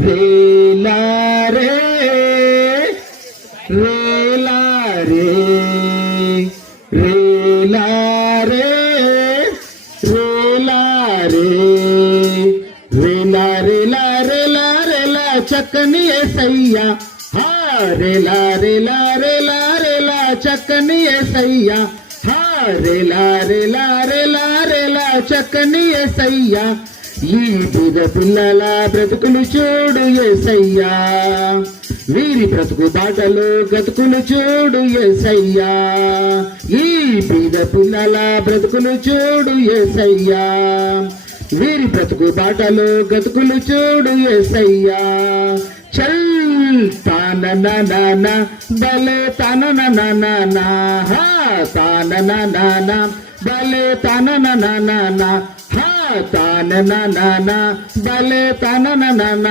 रेला रे रेला रे रेला रे रेला रे रेला रेला रेला रेला चकनी सैया हा रेला रेला रेला रेला चकनी सैया हा रेला रेला रेला रेला चकनी सैया ఈ బీద పిల్లల బ్రతుకులు చూడు ఏసయ్యా వీరి బ్రతుకు బాటలు గతుకులు చూడు ఏసయ్యా ఈ బీద పిల్లల బ్రతుకులు చూడు ఏసయ్యా వీరి బ్రతుకు బాటలు గతుకులు చూడు ఏసయ్యా చల్ తాన నాన బలే తన నాన హా తాన నాన బలే తన నాన హా తాన నాన బలే తన నాన